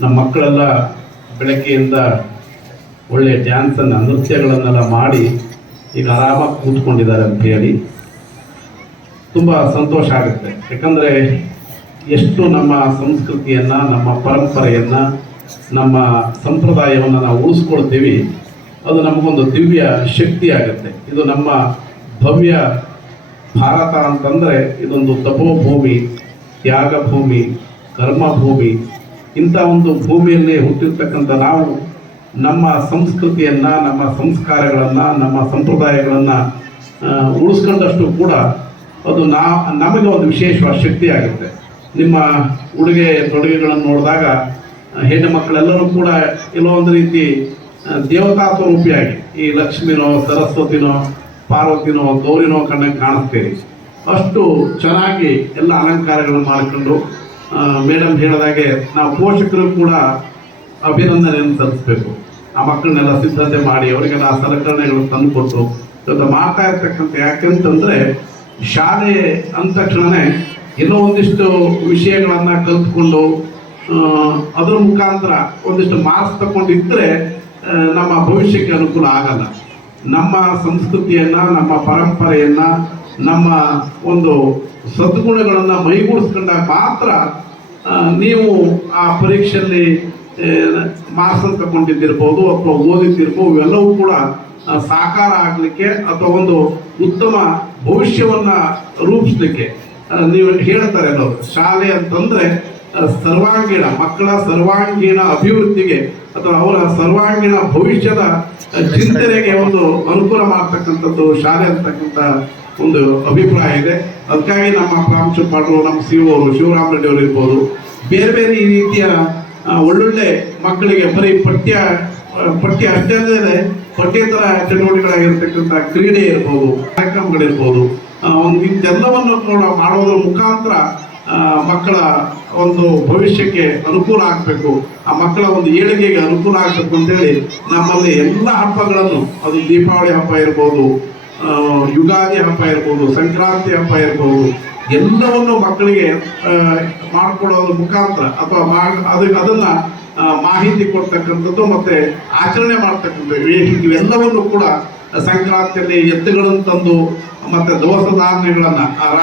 ನಮ್ಮ ಮಕ್ಕಳೆಲ್ಲ ಬೆಳಗ್ಗೆಯಿಂದ ಒಳ್ಳೆಯ ಡ್ಯಾನ್ಸನ್ನು ನೃತ್ಯಗಳನ್ನೆಲ್ಲ ಮಾಡಿ ಈಗ ಆರಾಮಾಗಿ ಕೂತ್ಕೊಂಡಿದ್ದಾರೆ ಅಂತ ಹೇಳಿ ತುಂಬ ಸಂತೋಷ ಆಗುತ್ತೆ. ಯಾಕಂದರೆ ಎಷ್ಟು ನಮ್ಮ ಸಂಸ್ಕೃತಿಯನ್ನು, ನಮ್ಮ ಪರಂಪರೆಯನ್ನು, ನಮ್ಮ ಸಂಪ್ರದಾಯವನ್ನು ನಾವು ಉಳಿಸ್ಕೊಳ್ತೀವಿ ಅದು ನಮಗೊಂದು ದಿವ್ಯ ಶಕ್ತಿ ಆಗುತ್ತೆ ಇದು ನಮ್ಮ ಭವ್ಯ ಭಾರತ ಅಂತಂದರೆ ಇದೊಂದು ತಪೋಭೂಮಿ ತ್ಯಾಗ ಭೂಮಿ ಕರ್ಮಭೂಮಿ. ಇಂಥ ಒಂದು ಭೂಮಿಯಲ್ಲಿ ಹುಟ್ಟಿರ್ತಕ್ಕಂಥ ನಾವು ನಮ್ಮ ಸಂಸ್ಕೃತಿಯನ್ನು, ನಮ್ಮ ಸಂಸ್ಕಾರಗಳನ್ನು, ನಮ್ಮ ಸಂಪ್ರದಾಯಗಳನ್ನು ಉಳಿಸ್ಕೊಂಡಷ್ಟು ಕೂಡ ಅದು ನಾ, ನಮಗೆ ಒಂದು ವಿಶೇಷವಾದ ಶಕ್ತಿ ಆಗುತ್ತೆ ನಿಮ್ಮ ಉಡುಗೆ ತೊಡುಗೆಗಳನ್ನು ನೋಡಿದಾಗ ಹೆಣ್ಣು ಮಕ್ಕಳೆಲ್ಲರೂ ಕೂಡ ಕೆಲವೊಂದು ರೀತಿ ದೇವತಾ ಸ್ವರೂಪಿಯಾಗಿ ಈ ಲಕ್ಷ್ಮಿನೋ ಸರಸ್ವತಿನೋ ಪಾರ್ವತಿನೋ ಗೌರಿನೋ ಕಣ್ಣಗೆ ಕಾಣಿಸ್ತೀರಿ ಅಷ್ಟು ಚೆನ್ನಾಗಿ ಎಲ್ಲ ಅಲಂಕಾರಗಳನ್ನು ಮಾಡಿಕೊಂಡು ಮೇಡಮ್ ಹೇಳಿದಾಗೆ ನಾವು ಪೋಷಕರು ಕೂಡ ಅಭಿನಂದನೆಯನ್ನು ಸಲ್ಲಿಸಬೇಕು. ಆ ಮಕ್ಕಳನ್ನೆಲ್ಲ ಸಿದ್ಧತೆ ಮಾಡಿ ಅವರಿಗೆಲ್ಲ ಸಲಕರಣೆಗಳನ್ನು ತಂದುಕೊಟ್ಟು ಇವತ್ತು ಮಾಡ್ತಾ ಇರ್ತಕ್ಕಂಥ ಯಾಕೆಂತಂದರೆ ಶಾಲೆ ಅಂದ ತಕ್ಷಣವೇ ಇನ್ನೂ ಒಂದಿಷ್ಟು ವಿಷಯಗಳನ್ನು ಕಲ್ತ್ಕೊಂಡು ಅದರ ಮುಖಾಂತರ ಒಂದಿಷ್ಟು ಮಾರ್ಕ್ಸ್ ತಗೊಂಡಿದ್ರೆ ಆ, ನಮ್ಮ ಭವಿಷ್ಯಕ್ಕೆ ಅನುಕೂಲ ಆಗಲ್ಲ. ನಮ್ಮ ಸಂಸ್ಕೃತಿಯನ್ನ, ನಮ್ಮ ಪರಂಪರೆಯನ್ನ, ನಮ್ಮ ಒಂದು ಸದ್ಗುಣಗಳನ್ನ ಮೈಗೂಡಿಸ್ಕೊಂಡಾಗ ಮಾತ್ರ ನೀವು ಆ ಪರೀಕ್ಷೆಯಲ್ಲಿ ಮಾರ್ಕ್ಸ್ ತಗೊಂಡಿದ್ದಿರ್ಬೋದು ಅಥವಾ ಓದಿದ್ದಿರ್ಬೋದು, ಇವೆಲ್ಲವೂ ಕೂಡ ಸಾಕಾರ ಆಗಲಿಕ್ಕೆ ಅಥವಾ ಒಂದು ಉತ್ತಮ ಭವಿಷ್ಯವನ್ನ ರೂಪಿಸ್ಲಿಕ್ಕೆ ನೀವು ಹೇಳ್ತಾರೆ ಅನ್ನೋದು. ಶಾಲೆ ಅಂತಂದ್ರೆ ಸರ್ವಾಂಗೀಣ, ಮಕ್ಕಳ ಸರ್ವಾಂಗೀಣ ಅಭಿವೃದ್ಧಿಗೆ ಅಥವಾ ಅವರ ಸರ್ವಾಂಗೀಣ ಭವಿಷ್ಯದ ಚಿಂತನೆಗೆ ಒಂದು ಅನುಕೂಲ ಮಾಡ್ತಕ್ಕಂಥದ್ದು ಶಾಲೆ ಅಂತಕ್ಕಂಥ ಒಂದು ಅಭಿಪ್ರಾಯ ಇದೆ. ಅದಕ್ಕಾಗಿ ನಮ್ಮ ಪ್ರಾಂಶುಪಾಲರು, ನಮ್ಮ ಸಿ ಅವರು, ಶಿವರಾಮ್ ರೆಡ್ಡಿ ಅವರು ಇರ್ಬೋದು, ಬೇರೆ ಬೇರೆ ಈ ರೀತಿಯ ಒಳ್ಳೊಳ್ಳೆ ಮಕ್ಕಳಿಗೆ ಬರೀ ಪಠ್ಯ ಪಠ್ಯ ಅಷ್ಟೇ ಅಲ್ಲದೆ ಪಠ್ಯೇತರ ಚಟುವಟಿಕೆಗಳಾಗಿರ್ತಕ್ಕಂಥ ಕ್ರೀಡೆ ಇರ್ಬೋದು, ಕಾರ್ಯಕ್ರಮಗಳಿರ್ಬೋದು ಒಂದು ಇಂಥೆಲ್ಲವನ್ನು ಕೂಡ ಮಾಡೋದ್ರ ಮುಖಾಂತರ ಮಕ್ಕಳ ಒಂದು ಭವಿಷ್ಯಕ್ಕೆ ಅನುಕೂಲ ಆಗಬೇಕು. ಆ ಮಕ್ಕಳ ಒಂದು ಏಳಿಗೆಗೆ ಅನುಕೂಲ ಆಗಬೇಕು ಅಂತೇಳಿ ನಮ್ಮಲ್ಲಿ ಎಲ್ಲ ಹಬ್ಬಗಳನ್ನು, ಅದು ದೀಪಾವಳಿ ಹಬ್ಬ ಇರ್ಬೋದು ಯುಗಾದಿ ಹಬ್ಬ ಇರ್ಬೋದು, ಸಂಕ್ರಾಂತಿ ಹಬ್ಬ ಇರ್ಬೋದು, ಎಲ್ಲವನ್ನು ಮಕ್ಕಳಿಗೆ ಮಾಡಿಕೊಡೋದ್ರ ಮುಖಾಂತರ ಅಥವಾ ಮಾ- ಅದಕ್ಕೆ ಅದನ್ನ ಮಾಹಿತಿ ಕೊಡ್ತಕ್ಕಂಥದ್ದು ಮತ್ತೆ ಆಚರಣೆ ಮಾಡ್ತಕ್ಕಂಥದ್ದು. ಇವೆ- ಇವೆಲ್ಲವನ್ನು ಕೂಡ ಸಂಕ್ರಾಂತಿಯಲ್ಲಿ ಎತ್ತುಗಳನ್ನು ತಂದು ಮತ್ತೆ ದೋಸ ಧಾನ್ಯಗಳನ್ನ